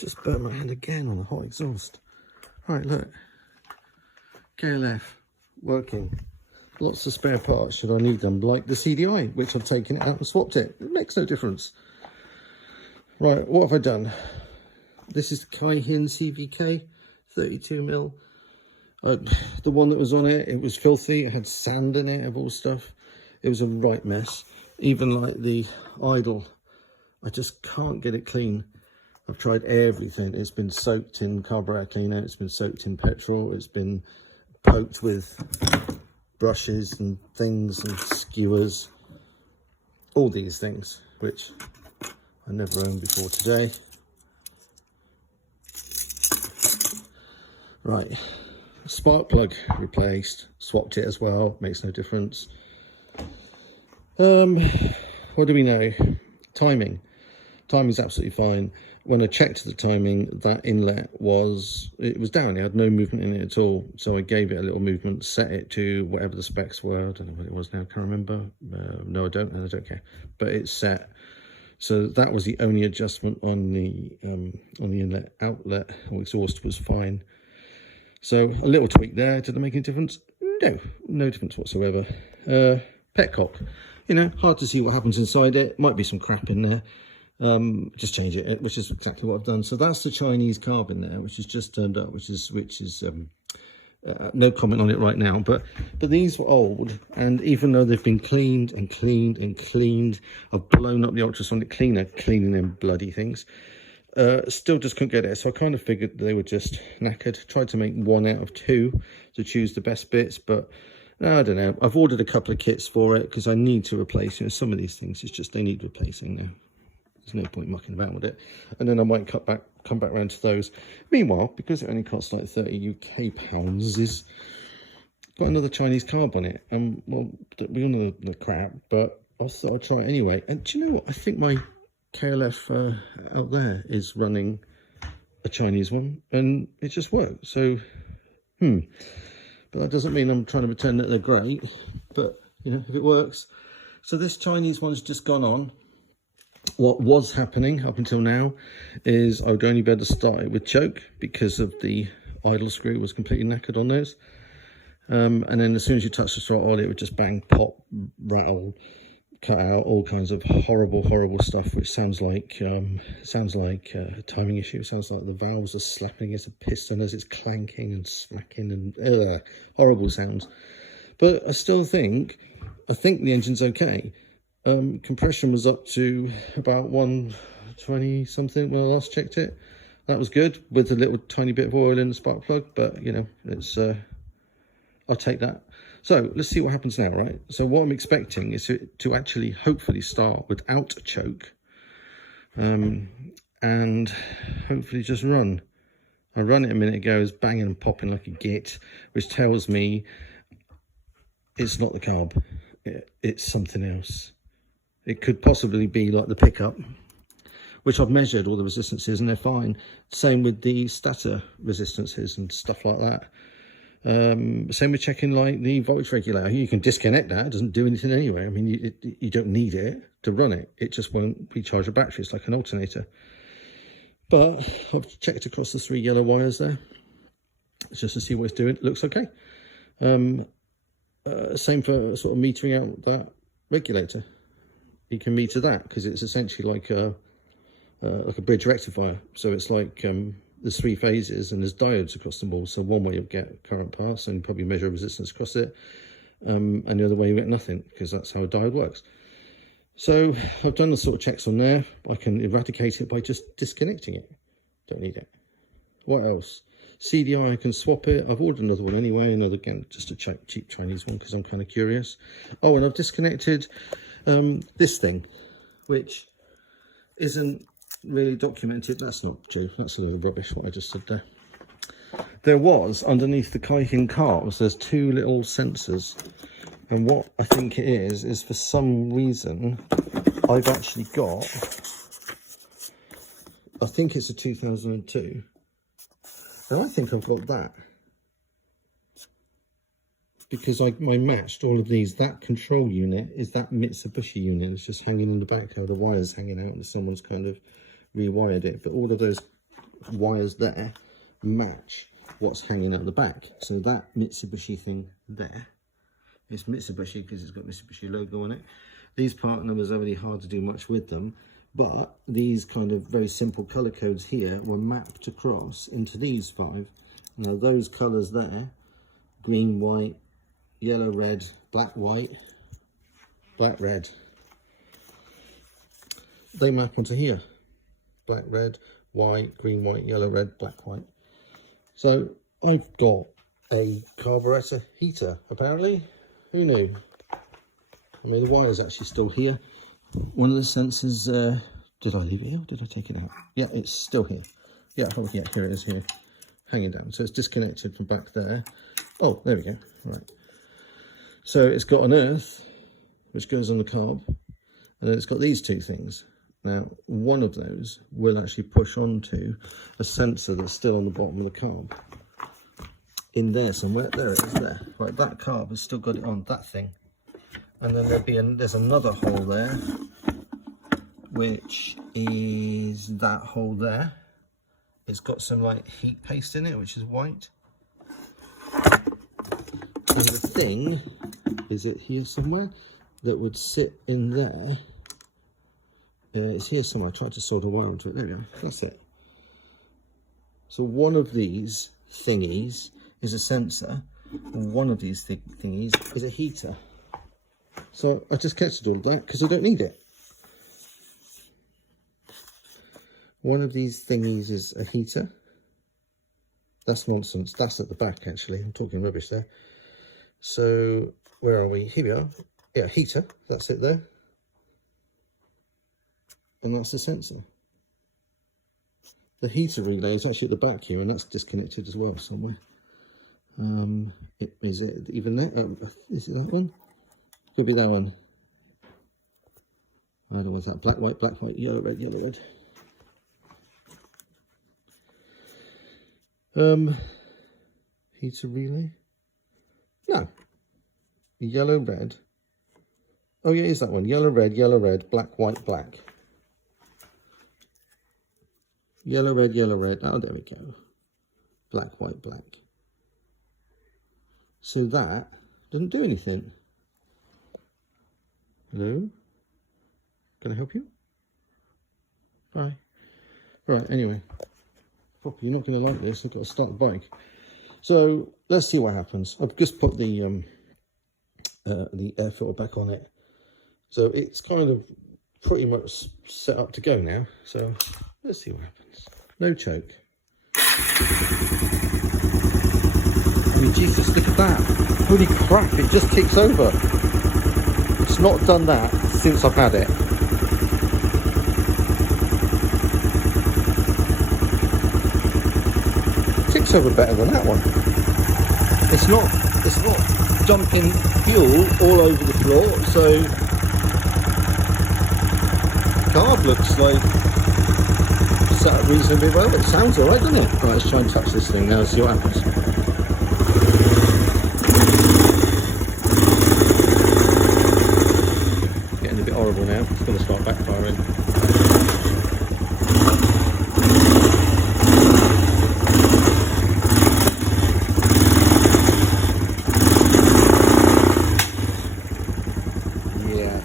Just burnt my hand again on the hot exhaust. Right, look. KLF working. Lots of spare parts should I need them, like the CDI, which I've taken it out and swapped it. It makes no difference. Right, what have I done? This is Keihin CVK, 32mm. The one that was on it, it was filthy. It had sand in it of all stuff. It was a right mess. Even like the idle, I just can't get it clean. I've tried everything. It's been soaked in carburetor cleaner. It's been soaked in petrol. It's been poked with brushes and things and skewers. All these things, which I never owned before today. Right, spark plug replaced. Swapped it as well. Makes no difference. What do we know? Timing. Timing's absolutely fine. When I checked the timing, that inlet was down. It had no movement in it at all. So I gave it a little movement, set it to whatever the specs were. I don't know what it was now. Can't remember. No, I don't, and I don't care. But it's set. So that was the only adjustment on the inlet. Outlet or exhaust was fine. So a little tweak there. Did it make any difference? No, no difference whatsoever. Percock. You know, hard to see what happens inside it. Might be some crap in there. Just change it, which is exactly what I've done. So that's the Chinese carb in there, which has just turned up, which is no comment on it right now. But these were old, and even though they've been cleaned and cleaned and cleaned, I've blown up the ultrasonic cleaner, cleaning them bloody things. Still just couldn't get it. So I kind of figured they were just knackered. Tried to make 1 out of 2 to choose the best bits, but I don't know. I've ordered a couple of kits for it because I need to replace, you know, some of these things. It's just they need replacing now. There's no point mucking about with it. And then I might come back around to those. Meanwhile, because it only costs like 30 UK pounds, is got another Chinese carb on it. Well, we all know the crap, but I thought I'd try it anyway. And do you know what? I think my KLF out there is running a Chinese one, and it just worked. So, but that doesn't mean I'm trying to pretend that they're great, but you know, if it works. So this Chinese one's just gone on. What was happening up until now is I would only be able to start it with choke because of the idle screw was completely knackered on those. And then as soon as you touch the throttle, it would just bang, pop, rattle, cut out, all kinds of horrible stuff, which sounds like a timing issue. It sounds like the valves are slapping against a piston as it's clanking and smacking, and horrible sounds. But I still think the engine's okay. Compression was up to about 120 something when I last checked it. That was good, with a little tiny bit of oil in the spark plug, but you know, it's I'll take that. So let's see what happens now, right? So what I'm expecting is to actually hopefully start without a choke, and hopefully just run. I run it a minute ago, it's banging and popping like a git, which tells me it's not the carb, it's something else. It could possibly be like the pickup, which I've measured all the resistances and they're fine. Same with the stator resistances and stuff like that. Same with checking like the voltage regulator. You can disconnect that, it doesn't do anything anyway. I mean, you don't need it to run it. It just won't recharge a battery. It's like an alternator. But I've checked across the 3 yellow wires there just to see what it's doing. It looks okay. Same for sort of metering out that regulator. You can meter that because it's essentially like a bridge rectifier. So it's like there's 3 phases and there's diodes across them all. So one way you'll get current pass and probably measure resistance across it, and the other way you get nothing, because that's how a diode works. So I've done the sort of checks on there. I can eradicate it by just disconnecting it. Don't need it. What else? CDI, I can swap it. I've ordered another one anyway. Another, again, just a cheap Chinese one because I'm kind of curious. Oh, and I've disconnected this thing, which isn't really documented. That's not true. That's a little rubbish what I just said there. There was, underneath the Keihin carbs, there's 2 little sensors. And what I think it is for some reason, I've actually got, I think it's a 2002. And I think I've got that. Because I matched all of these. That control unit is that Mitsubishi unit. It's just hanging in the back there, the wires hanging out, and someone's kind of rewired it. But all of those wires there match what's hanging out the back. So that Mitsubishi thing there, it's Mitsubishi because it's got Mitsubishi logo on it. These part numbers are really hard to do much with them, but these kind of very simple color codes here were mapped across into these 5. Now those colors there, green, white, yellow, red, black, white, black, red, they map onto here. Black, red, white, green, white, yellow, red, black, white. So I've got a carburetor heater, apparently. Who knew? I mean, the wire's actually still here. One of the sensors, did I leave it here? Did I take it out? Yeah, it's still here. Yeah, here it is here, hanging down. So it's disconnected from back there. Oh, there we go, right. So it's got an earth, which goes on the carb, and then it's got these 2 things. Now, one of those will actually push onto a sensor that's still on the bottom of the carb. In there somewhere, there it is there. Right, that carb has still got it on, that thing. And then there's another hole there, which is that hole there. It's got some like heat paste in it, which is white. And the thing, is it here somewhere, that would sit in there. It's here somewhere. I tried to solder a wire onto it. There we go. That's it. So one of these thingies is a sensor, and one of these thingies is a heater. So I just kept all that because I don't need it. One of these thingies is a heater. That's nonsense. That's at the back, actually. I'm talking rubbish there. So where are we? Here we are. Yeah, heater. That's it there. And that's the sensor. The heater relay is actually at the back here, and that's disconnected as well somewhere. Is it even that? Is it that one? Could be that one. I don't know what's that. Black, white, yellow, red, yellow, red. Heater relay? No. Yellow, red. Oh yeah, is that one? Yellow, red, black, white, black. Yellow, red. Oh, there we go. Black, white, black. So that doesn't do anything. Hello? Can I help you? Bye. Right, anyway. Poppy, you're not going to like this. I've got to start the bike. So let's see what happens. I've just put the air filter back on it. So it's kind of pretty much set up to go now. So let's see what happens. No choke. I mean, Jesus, look at that. Holy crap, it just kicks over. It's not done that since I've had it. Kicks over better than that one. It's not dumping fuel all over the floor, so the carb looks like set up reasonably well. It sounds alright, doesn't it? Right, let's try and touch this thing now and see what happens. Getting a bit horrible now. It's going to start backfiring. Yeah.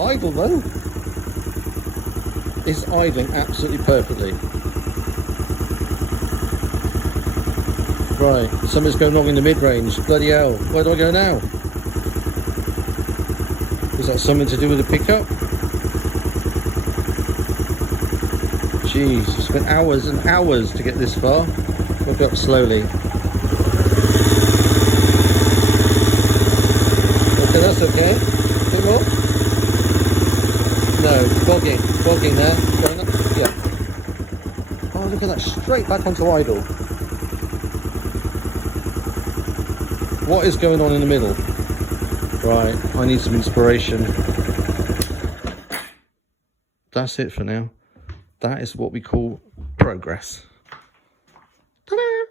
Idle though. It's idling absolutely perfectly. Right, something's going wrong in the mid-range. Bloody hell, where do I go now? Is that something to do with the pickup? Jeez, I spent hours and hours to get this far. We'll go up slowly. Okay, that's okay. A bit more? No, bogging there. Going up, yeah. Oh, look at that, straight back onto idle. What is going on in the middle? Right, I need some inspiration. That's it for now. That is what we call progress. Ta-da!